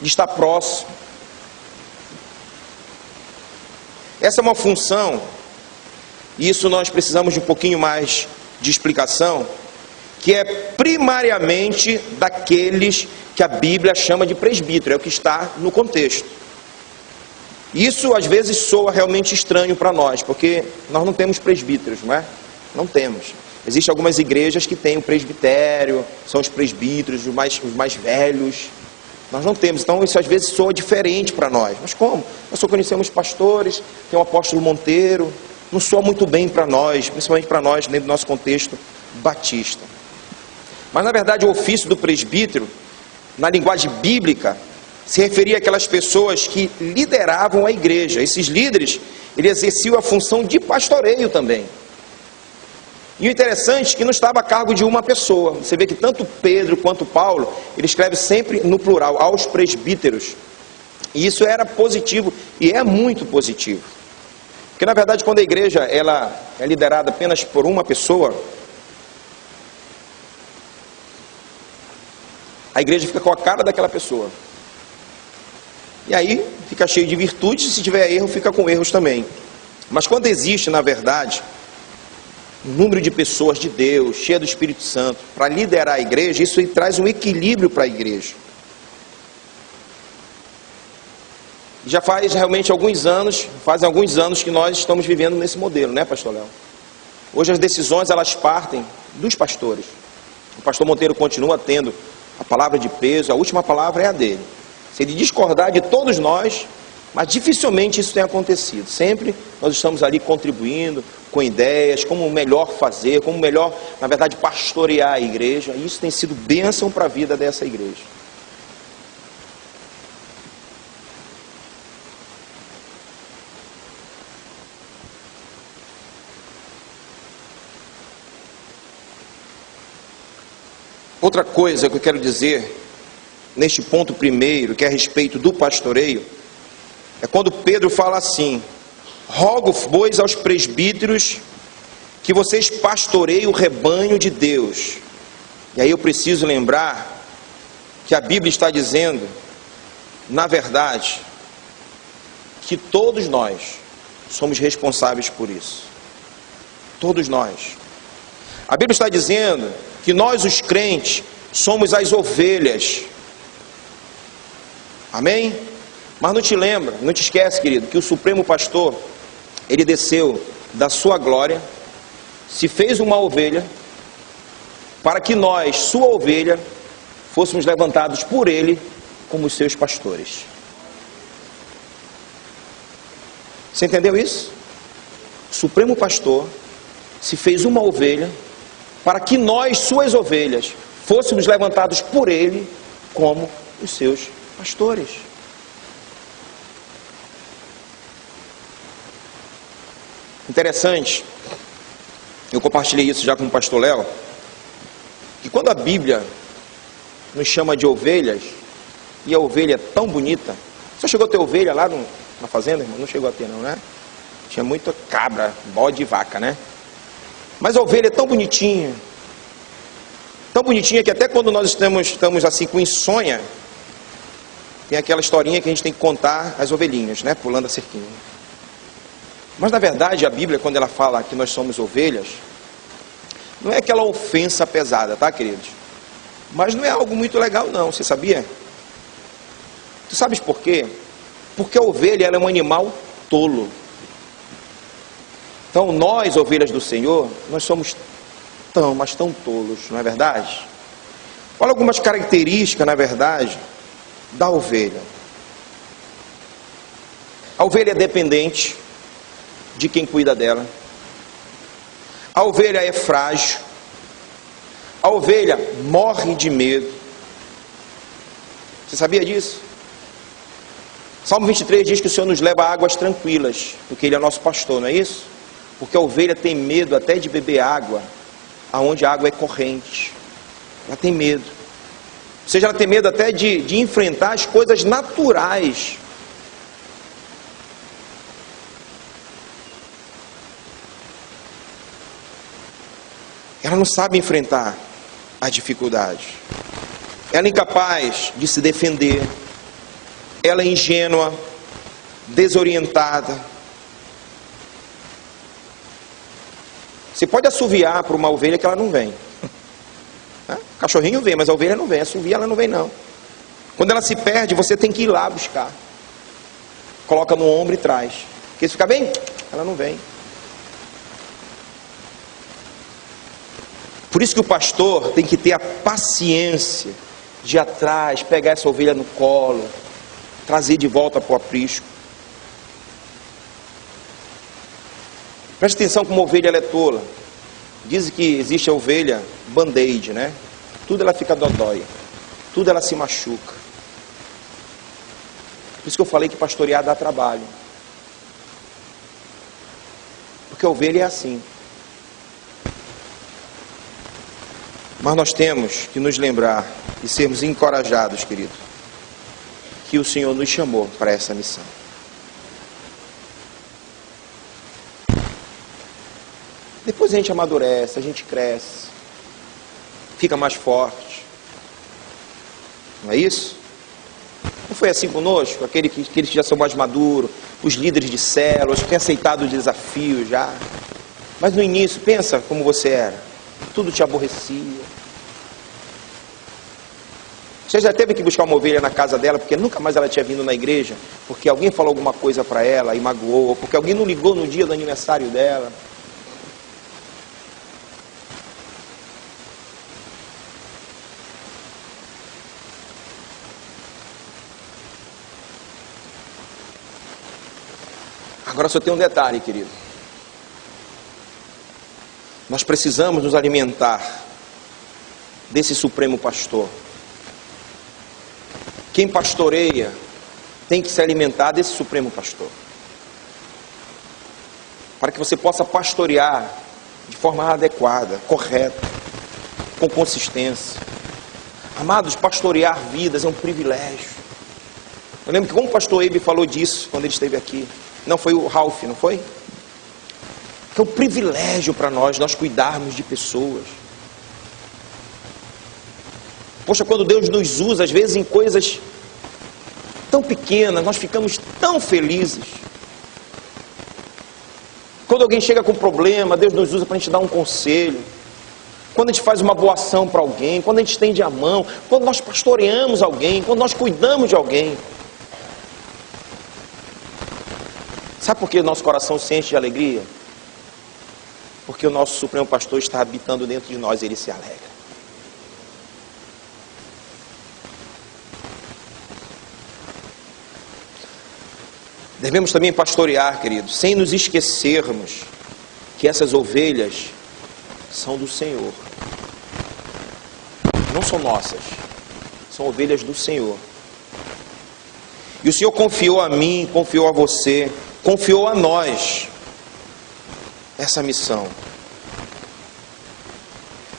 de estar próximo. Essa é uma função, e isso nós precisamos de um pouquinho mais de explicação, que é primariamente daqueles que a Bíblia chama de presbítero, é o que está no contexto. Isso às vezes soa realmente estranho para nós, porque nós não temos presbíteros, não é? Não temos. Existem algumas igrejas que têm o presbitério, são os presbíteros, os mais velhos. Nós não temos, então isso às vezes soa diferente para nós. Mas como? Nós só conhecemos pastores, tem o apóstolo Monteiro, não soa muito bem para nós, principalmente para nós, dentro do nosso contexto batista. Mas na verdade o ofício do presbítero, na linguagem bíblica, se referia àquelas pessoas que lideravam a igreja. Esses líderes, eles exerciam a função de pastoreio também. E o interessante é que não estava a cargo de uma pessoa. Você vê que tanto Pedro quanto Paulo, ele escreve sempre no plural, aos presbíteros. E isso era positivo, e é muito positivo. Porque na verdade quando a igreja ela é liderada apenas por uma pessoa, a igreja fica com a cara daquela pessoa. E aí fica cheio de virtudes, e se tiver erro, fica com erros também. Mas quando existe, na verdade, um número de pessoas de Deus, cheia do Espírito Santo, para liderar a igreja, isso traz um equilíbrio para a igreja. Já faz realmente fazem alguns anos que nós estamos vivendo nesse modelo, né, pastor Léo? Hoje as decisões, elas partem dos pastores. O pastor Monteiro continua tendo a palavra de peso, a última palavra é a dele. Se ele discordar de todos nós, mas dificilmente isso tem acontecido. Sempre nós estamos ali contribuindo com ideias, como melhor fazer, como melhor, na verdade, pastorear a igreja. E isso tem sido bênção para a vida dessa igreja. Outra coisa que eu quero dizer, neste ponto primeiro, que é a respeito do pastoreio, é quando Pedro fala assim: rogo, pois, aos presbíteros que vocês pastoreiem o rebanho de Deus. E aí eu preciso lembrar que a Bíblia está dizendo, na verdade, que todos nós somos responsáveis por isso. Todos nós. A Bíblia está dizendo que nós, os crentes, somos as ovelhas. Amém? Mas não te esquece, querido, que o Supremo Pastor, ele desceu da sua glória, se fez uma ovelha, para que nós, sua ovelha, fôssemos levantados por ele como os seus pastores. Você entendeu isso? O Supremo Pastor se fez uma ovelha, para que nós, suas ovelhas, fôssemos levantados por ele como os seus pastores. Interessante, eu compartilhei isso já com o pastor Léo, que quando a Bíblia nos chama de ovelhas, e a ovelha é tão bonita. Você chegou a ter ovelha lá na fazenda, irmão? Não chegou a ter não, né? Tinha muita cabra, bode e vaca, né? Mas a ovelha é tão bonitinha que até quando nós estamos assim com insônia, tem aquela historinha que a gente tem que contar as ovelhinhas, né? Pulando a cerquinha. Mas na verdade a Bíblia, quando ela fala que nós somos ovelhas, não é aquela ofensa pesada, tá, queridos? Mas não é algo muito legal não, você sabia? Tu sabes por quê? Porque a ovelha, ela é um animal tolo. Então nós, ovelhas do Senhor, nós somos mas tão tolos, não é verdade? Olha algumas características, na verdade, da ovelha. A ovelha é dependente de quem cuida dela. A ovelha é frágil. A ovelha morre de medo. Você sabia disso? Salmo 23 diz que o Senhor nos leva a águas tranquilas, porque Ele é nosso pastor, não é isso? Porque a ovelha tem medo até de beber água, aonde a água é corrente. Ela tem medo. Ou seja, ela tem medo até de enfrentar as coisas naturais. Ela não sabe enfrentar as dificuldades. Ela é incapaz de se defender. Ela é ingênua, desorientada. Você pode assoviar para uma ovelha que ela não vem. O cachorrinho vem, mas a ovelha não vem. Assovia, ela não vem não. Quando ela se perde, você tem que ir lá buscar. Coloca no ombro e traz. Porque se ficar bem, ela não vem. Por isso que o pastor tem que ter a paciência de ir atrás, pegar essa ovelha no colo, trazer de volta para o aprisco. Preste atenção como a ovelha ela é tola. Dizem que existe a ovelha band-aid, né? Tudo ela fica dodói. Tudo ela se machuca. Por isso que eu falei que pastorear dá trabalho. Porque a ovelha é assim. Mas nós temos que nos lembrar e sermos encorajados, querido, que o Senhor nos chamou para essa missão. Depois a gente amadurece, a gente cresce, fica mais forte. Não é isso? Não foi assim conosco? Aqueles que já são mais maduros, os líderes de células, que têm aceitado o desafio já. Mas no início, pensa como você era. Tudo te aborrecia. Você já teve que buscar uma ovelha na casa dela, porque nunca mais ela tinha vindo na igreja, porque alguém falou alguma coisa para ela e magoou, ou porque alguém não ligou no dia do aniversário dela. Agora só tem um detalhe, querido. Nós precisamos nos alimentar desse supremo pastor. Quem pastoreia tem que se alimentar desse supremo pastor. Para que você possa pastorear de forma adequada, correta, com consistência. Amados, pastorear vidas é um privilégio. Eu lembro que como o pastor Eibe falou disso quando ele esteve aqui. Não, foi o Ralph, não foi? Que é um privilégio para nós cuidarmos de pessoas. Poxa, quando Deus nos usa, às vezes em coisas tão pequenas, nós ficamos tão felizes. Quando alguém chega com problema, Deus nos usa para a gente dar um conselho. Quando a gente faz uma boa ação para alguém, quando a gente estende a mão, quando nós pastoreamos alguém, quando nós cuidamos de alguém. Sabe por que o nosso coração se enche de alegria? Porque o nosso Supremo Pastor está habitando dentro de nós e Ele se alegra. Devemos também pastorear, queridos, sem nos esquecermos que essas ovelhas são do Senhor. Não são nossas, são ovelhas do Senhor. E o Senhor confiou a mim, confiou a você, confiou a nós essa missão.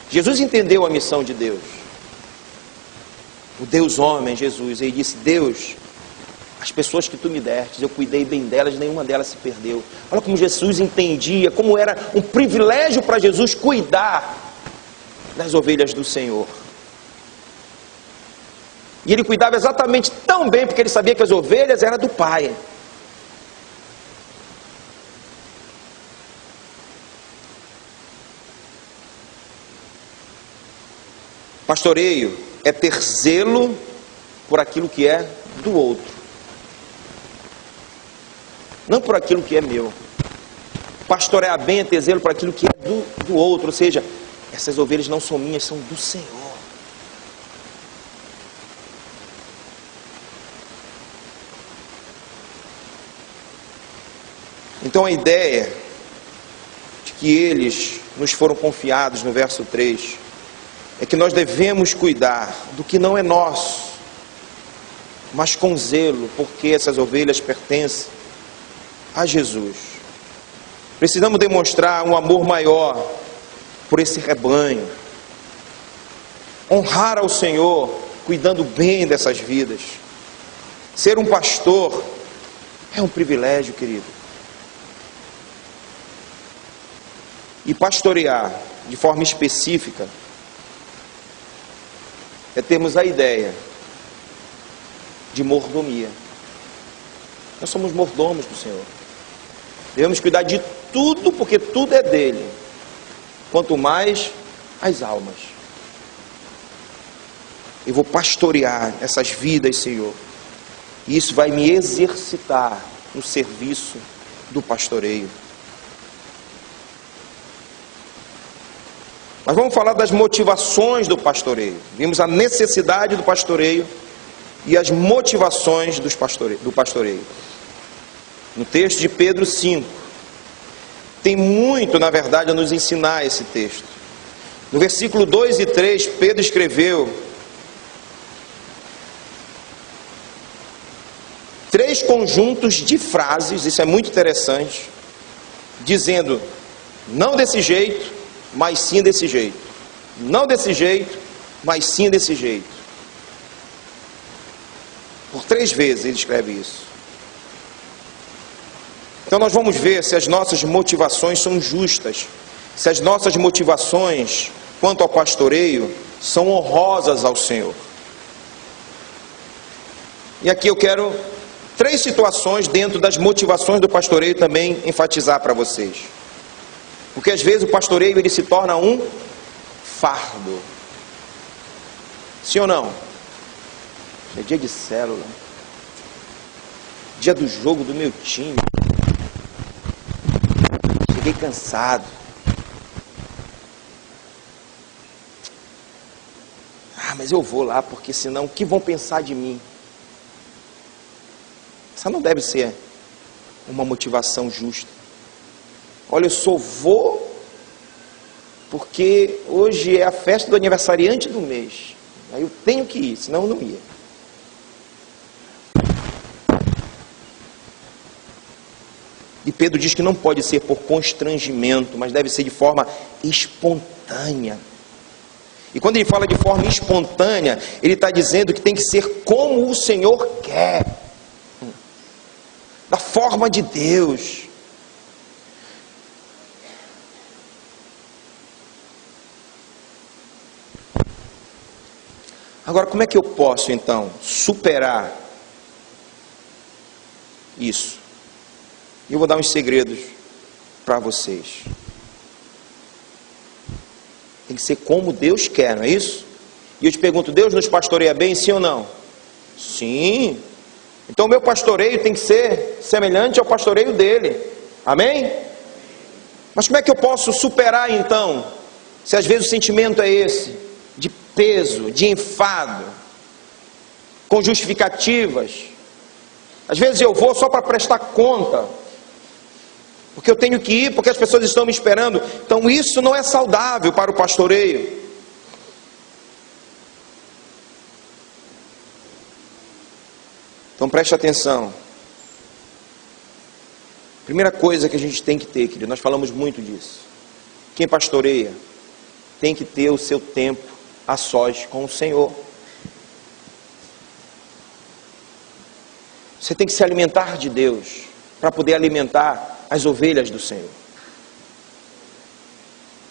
Jesus entendeu a missão de Deus. O Deus homem, Jesus, ele disse: Deus, as pessoas que tu me destes, eu cuidei bem delas, nenhuma delas se perdeu. Olha como Jesus entendia, como era um privilégio para Jesus cuidar das ovelhas do Senhor. E ele cuidava exatamente tão bem, porque ele sabia que as ovelhas eram do Pai. Pastoreio é ter zelo por aquilo que é do outro, não por aquilo que é meu. Pastorear bem é ter zelo por aquilo que é do outro, ou seja, essas ovelhas não são minhas, são do Senhor. Então a ideia de que eles nos foram confiados no verso 3 é que nós devemos cuidar do que não é nosso, mas com zelo, porque essas ovelhas pertencem a Jesus. Precisamos demonstrar um amor maior por esse rebanho, honrar ao Senhor, cuidando bem dessas vidas. Ser um pastor é um privilégio, querido. E pastorear de forma específica é termos a ideia de mordomia. Nós somos mordomos do Senhor. Devemos cuidar de tudo, porque tudo é dele. Quanto mais as almas. Eu vou pastorear essas vidas, Senhor. E isso vai me exercitar no serviço do pastoreio. Mas vamos falar das motivações do pastoreio. Vimos a necessidade do pastoreio e as motivações do pastoreio. No texto de Pedro 5, tem muito, na verdade, a nos ensinar esse texto. No versículo 2 e 3, Pedro escreveu 3 conjuntos de frases, isso é muito interessante, dizendo: não desse jeito, mas sim desse jeito. Não desse jeito, mas sim desse jeito. Por 3 vezes ele escreve isso. Então nós vamos ver se as nossas motivações são justas, se as nossas motivações quanto ao pastoreio são honrosas ao Senhor. E aqui eu quero 3 situações dentro das motivações do pastoreio também enfatizar para vocês. Porque às vezes o pastoreio ele se torna um fardo. Sim ou não? É dia de célula, dia do jogo do meu time. Cheguei cansado. Mas eu vou lá, porque senão o que vão pensar de mim? Essa não deve ser uma motivação justa. Olha, eu só vou porque hoje é a festa do aniversariante do mês. Aí eu tenho que ir, senão eu não ia. E Pedro diz que não pode ser por constrangimento, mas deve ser de forma espontânea. E quando ele fala de forma espontânea, ele está dizendo que tem que ser como o Senhor quer, da forma de Deus. Agora, como é que eu posso, então, superar isso? E eu vou dar uns segredos para vocês. Tem que ser como Deus quer, não é isso? E eu te pergunto, Deus nos pastoreia bem, sim ou não? Sim. Então o meu pastoreio tem que ser semelhante ao pastoreio dele. Amém? Mas como é que eu posso superar então, se às vezes o sentimento é esse, de peso, de enfado, com justificativas? Às vezes eu vou só para prestar conta, porque eu tenho que ir, porque as pessoas estão me esperando. Então isso não é saudável para o pastoreio. Então preste atenção. Primeira coisa que a gente tem que ter, querido, nós falamos muito disso. Quem pastoreia tem que ter o seu tempo a sós com o Senhor. Você tem que se alimentar de Deus para poder alimentar as ovelhas do Senhor.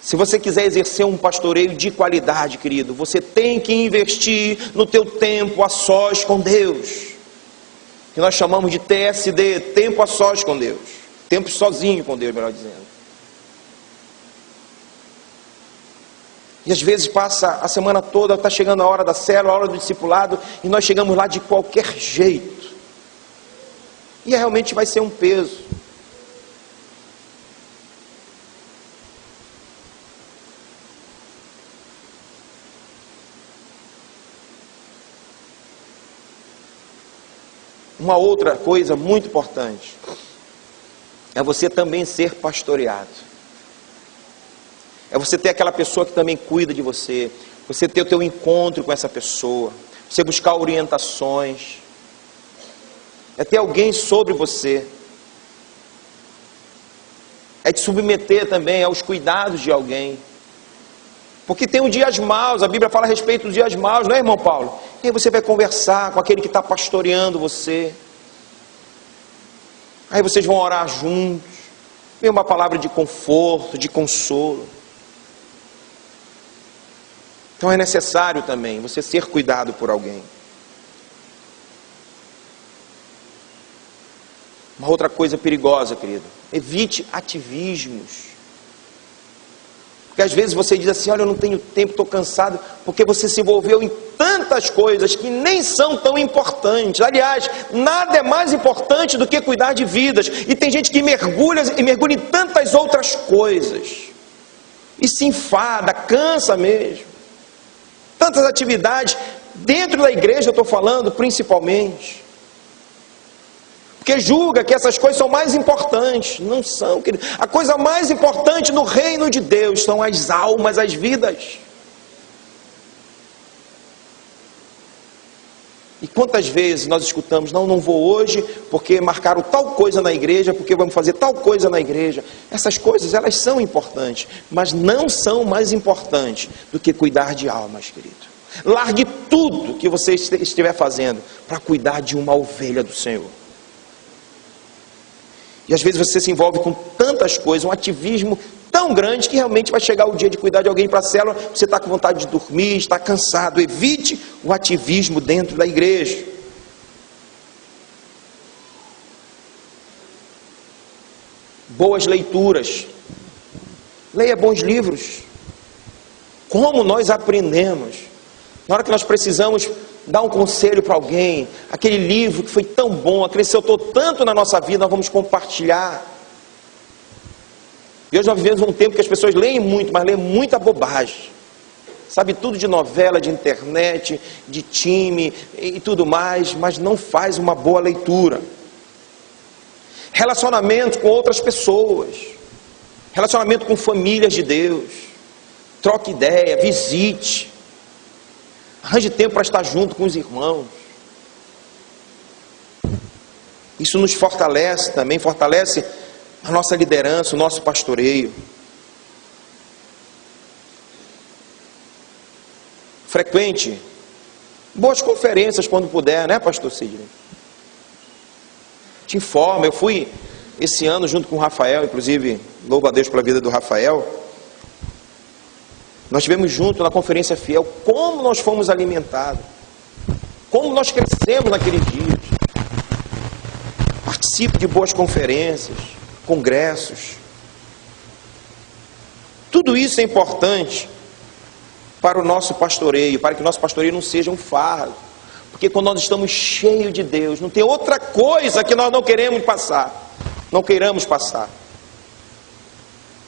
Se você quiser exercer um pastoreio de qualidade, querido, você tem que investir no teu tempo a sós com Deus. Que nós chamamos de TSD, tempo a sós com Deus. Tempo sozinho com Deus, melhor dizendo. E às vezes passa a semana toda, está chegando a hora da célula, a hora do discipulado, e nós chegamos lá de qualquer jeito. E realmente vai ser um peso. Uma outra coisa muito importante é você também ser pastoreado. É você ter aquela pessoa que também cuida de você. Você ter o teu encontro com essa pessoa. Você buscar orientações. É ter alguém sobre você. É te submeter também aos cuidados de alguém. Porque tem os dias maus, a Bíblia fala a respeito dos dias maus, não é, irmão Paulo? E aí você vai conversar com aquele que está pastoreando você. Aí vocês vão orar juntos. Vem uma palavra de conforto, de consolo. Então é necessário também você ser cuidado por alguém. Uma outra coisa perigosa, querido. Evite ativismos. Porque às vezes você diz assim, olha, eu não tenho tempo, estou cansado, porque você se envolveu em tantas coisas que nem são tão importantes. Aliás, nada é mais importante do que cuidar de vidas. E tem gente que mergulha em tantas outras coisas. E se enfada, cansa mesmo. Tantas atividades, dentro da igreja eu estou falando principalmente. Porque julga que essas coisas são mais importantes. Não são, querido. A coisa mais importante no reino de Deus são as almas, as vidas. E quantas vezes nós escutamos, não vou hoje porque marcaram tal coisa na igreja, porque vamos fazer tal coisa na igreja. Essas coisas, elas são importantes, mas não são mais importantes do que cuidar de almas, querido. Largue tudo que você estiver fazendo para cuidar de uma ovelha do Senhor. E às vezes você se envolve com tantas coisas, um ativismo tão grande que realmente vai chegar o dia de cuidar de alguém para a célula, você está com vontade de dormir, está cansado. Evite o ativismo dentro da igreja. Boas leituras. Leia bons livros. Como nós aprendemos. Na hora que nós precisamos dar um conselho para alguém, aquele livro que foi tão bom, acrescentou tanto na nossa vida, nós vamos compartilhar. E hoje nós vivemos um tempo que as pessoas leem muito, mas leem muita bobagem. Sabe tudo de novela, de internet, de time e tudo mais, mas não faz uma boa leitura. Relacionamento com outras pessoas. Relacionamento com famílias de Deus. Troque ideia, visite. Arranje tempo para estar junto com os irmãos. Isso nos fortalece também, fortalece a nossa liderança, o nosso pastoreio. Frequente boas conferências quando puder, né, pastor Sidney? Te informa, eu fui esse ano junto com o Rafael, inclusive, louvo a Deus pela vida do Rafael. Nós estivemos juntos na conferência fiel, como nós fomos alimentados, como nós crescemos naqueles dias. Participe de boas conferências, congressos. Tudo isso é importante para o nosso pastoreio, para que o nosso pastoreio não seja um fardo. Porque quando nós estamos cheios de Deus, não tem outra coisa que nós não queremos passar. Não queiramos passar.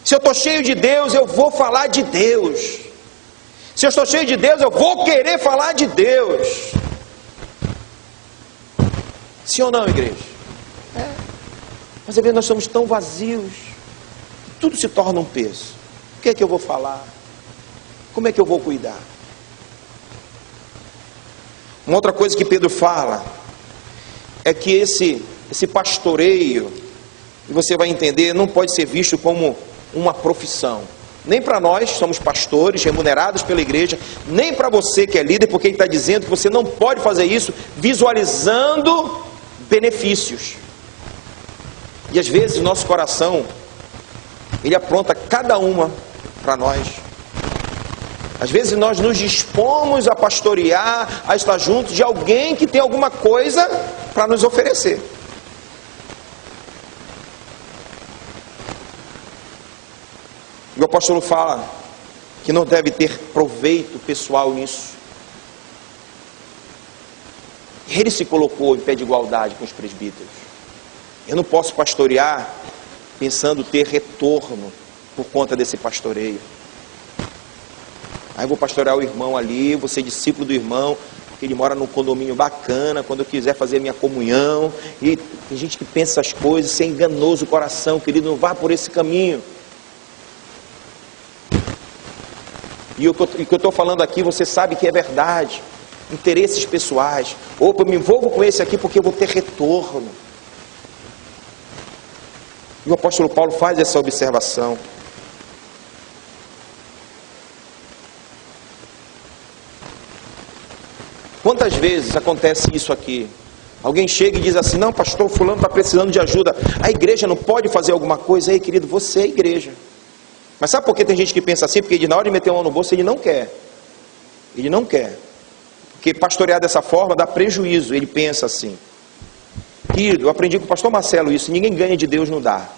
Se eu estou cheio de Deus, eu vou falar de Deus. Se eu estou cheio de Deus, eu vou querer falar de Deus. Sim ou não, igreja? Mas às vezes nós somos tão vazios, que tudo se torna um peso. O que é que eu vou falar? Como é que eu vou cuidar? Uma outra coisa que Pedro fala é que esse pastoreio e você vai entender, não pode ser visto como uma profissão. Nem para nós, somos pastores, remunerados pela igreja, nem para você que é líder, porque ele está dizendo que você não pode fazer isso visualizando benefícios. E às vezes nosso coração, ele apronta cada uma para nós. Às vezes nós nos dispomos a pastorear, a estar junto de alguém que tem alguma coisa para nos oferecer. E o apóstolo fala que não deve ter proveito pessoal nisso. Ele se colocou em pé de igualdade com os presbíteros. Eu não posso pastorear pensando ter retorno por conta desse pastoreio. Aí eu vou pastorear o irmão ali, vou ser discípulo do irmão, porque ele mora num condomínio bacana, quando eu quiser fazer a minha comunhão. E tem gente que pensa essas coisas, isso é enganoso o coração, querido, não vá por esse caminho. E o que eu estou falando aqui, você sabe que é verdade. Interesses pessoais. Opa, eu me envolvo com esse aqui porque eu vou ter retorno. E o apóstolo Paulo faz essa observação. Quantas vezes acontece isso aqui? Alguém chega e diz assim, não pastor, fulano está precisando de ajuda. A igreja não pode fazer alguma coisa? Ei querido, você é a igreja. Mas sabe por que tem gente que pensa assim? Porque ele, na hora de meter a mão no bolso, ele não quer. Ele não quer. Porque pastorear dessa forma dá prejuízo. Ele pensa assim. Querido, eu aprendi com o pastor Marcelo isso. Ninguém ganha de Deus, não dá.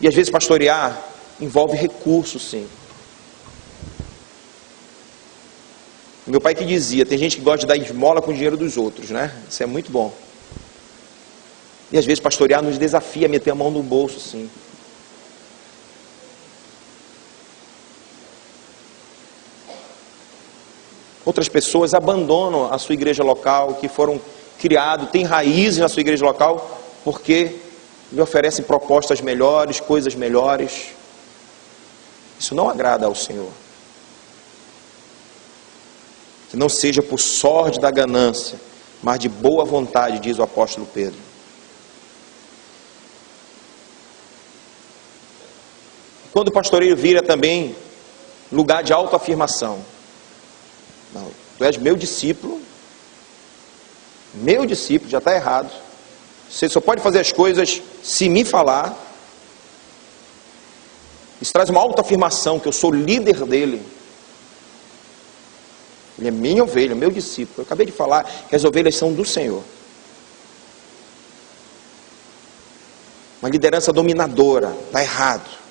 E às vezes pastorear envolve recursos, sim. Meu pai que dizia, tem gente que gosta de dar esmola com o dinheiro dos outros, né? Isso é muito bom. E às vezes pastorear nos desafia a meter a mão no bolso, sim. Outras pessoas abandonam a sua igreja local, que foram criados, têm raízes na sua igreja local, porque lhe oferecem propostas melhores, coisas melhores. Isso não agrada ao Senhor. Que não seja por sorte da ganância, mas de boa vontade, diz o apóstolo Pedro. Quando o pastoreio vira também lugar de autoafirmação. Não, tu és meu discípulo, já está errado. Você só pode fazer as coisas se me falar. Isso traz uma autoafirmação, que eu sou líder dele. Ele é minha ovelha, meu discípulo. Eu acabei de falar que as ovelhas são do Senhor. Uma liderança dominadora, está errado.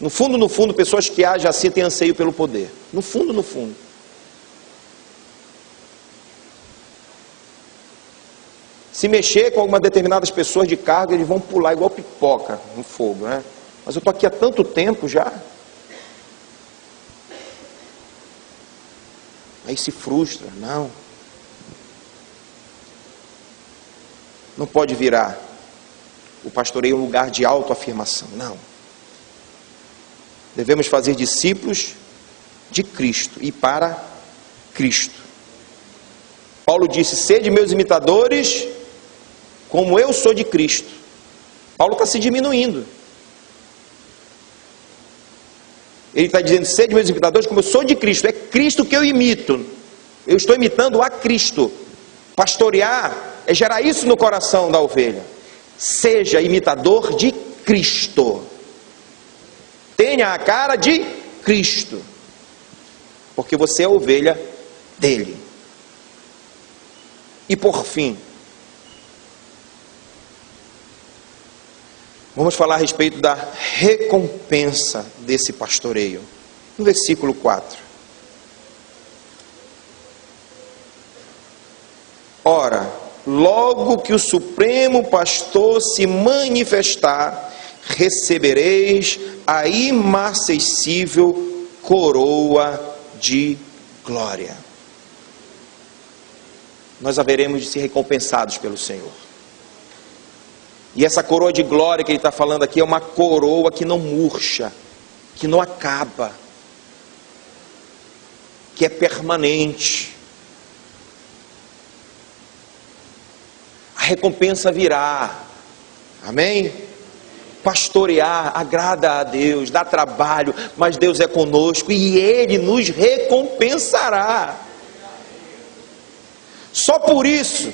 No fundo, pessoas que agem assim têm anseio pelo poder. No fundo. Se mexer com algumas determinadas pessoas de cargo, eles vão pular igual pipoca no fogo, né? Mas eu estou aqui há tanto tempo já. Aí se frustra. Não pode virar o pastoreio um lugar de autoafirmação, não. Devemos fazer discípulos de Cristo e para Cristo. Paulo disse, sede meus imitadores, como eu sou de Cristo. Paulo está se diminuindo. Ele está dizendo, sede meus imitadores, como eu sou de Cristo. É Cristo que eu imito. Eu estou imitando a Cristo. Pastorear é gerar isso no coração da ovelha. Seja imitador de Cristo. Tenha a cara de Cristo, porque você é ovelha dele. E por fim, vamos falar a respeito da recompensa desse pastoreio. No versículo 4. Ora, logo que o Supremo Pastor se manifestar, recebereis a imarcessível coroa de glória. Nós haveremos de ser recompensados pelo Senhor. E essa coroa de glória que ele está falando aqui é uma coroa que não murcha, que não acaba, que é permanente. recompensa virá. Amém? Pastorear agrada a Deus, dá trabalho, mas Deus é conosco e Ele nos recompensará. Só por isso,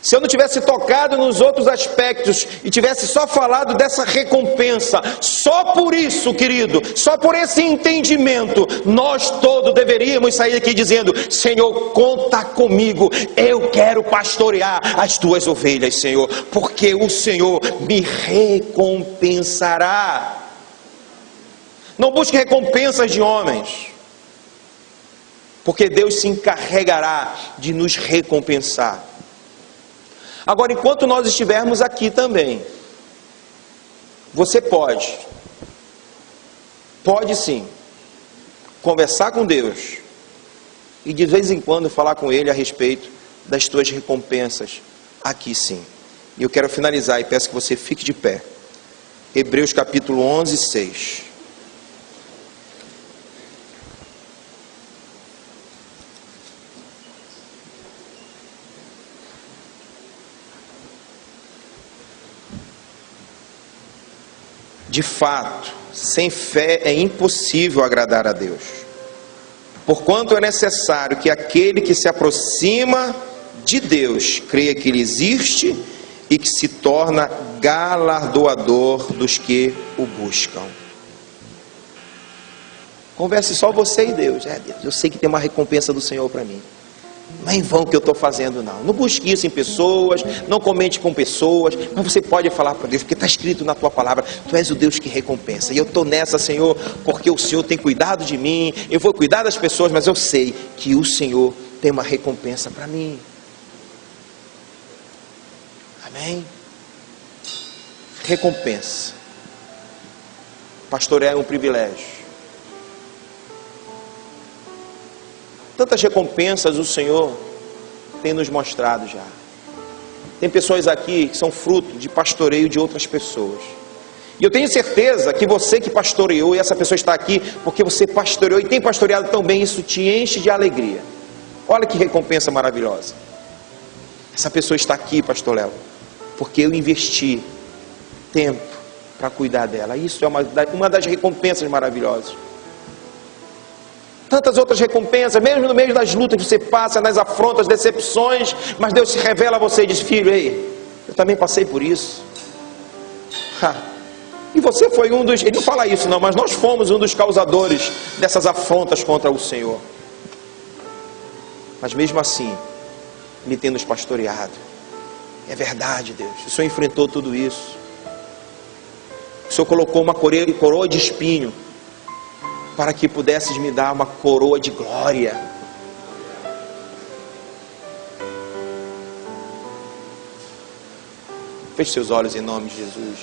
se eu não tivesse tocado nos outros aspectos e tivesse só falado dessa recompensa, só por isso, querido, só por esse entendimento, nós todos deveríamos sair aqui dizendo: Senhor, conta comigo, eu quero pastorear as tuas ovelhas, Senhor, porque o Senhor me recompensará. Não busque recompensas de homens, porque Deus se encarregará de nos recompensar. Agora, enquanto nós estivermos aqui também, você pode sim, conversar com Deus e de vez em quando falar com Ele a respeito das tuas recompensas, aqui sim. E eu quero finalizar e peço que você fique de pé. Hebreus capítulo 11, 6. De fato, sem fé é impossível agradar a Deus, porquanto é necessário que aquele que se aproxima de Deus creia que Ele existe e que se torna galardoador dos que o buscam. Converse só você e Deus. Deus, eu sei que tem uma recompensa do Senhor para mim. Não é em vão que eu estou fazendo, não. Não busque isso em pessoas, não comente com pessoas, mas você pode falar para Deus, porque está escrito na tua palavra: Tu és o Deus que recompensa. E eu estou nessa, Senhor, porque o Senhor tem cuidado de mim. Eu vou cuidar das pessoas, mas eu sei que o Senhor tem uma recompensa para mim. Amém? Recompensa. Pastorear é um privilégio. Tantas recompensas o Senhor tem nos mostrado já. Tem pessoas aqui que são fruto de pastoreio de outras pessoas. E eu tenho certeza que você que pastoreou, e essa pessoa está aqui porque você pastoreou e tem pastoreado tão bem, isso te enche de alegria. Olha que recompensa maravilhosa. Essa pessoa está aqui, pastor Léo, porque eu investi tempo para cuidar dela. Isso é uma das recompensas maravilhosas. Tantas outras recompensas, mesmo no meio das lutas que você passa, nas afrontas, decepções, mas Deus se revela a você e diz: filho, ei, eu também passei por isso. E você foi um dos, ele não fala isso não, mas nós fomos um dos causadores dessas afrontas contra o Senhor. Mas mesmo assim, Ele tem nos pastoreado. É verdade, Deus, o Senhor enfrentou tudo isso. O Senhor colocou uma coroa de espinho para que pudesses me dar uma coroa de glória. Feche seus olhos em nome de Jesus.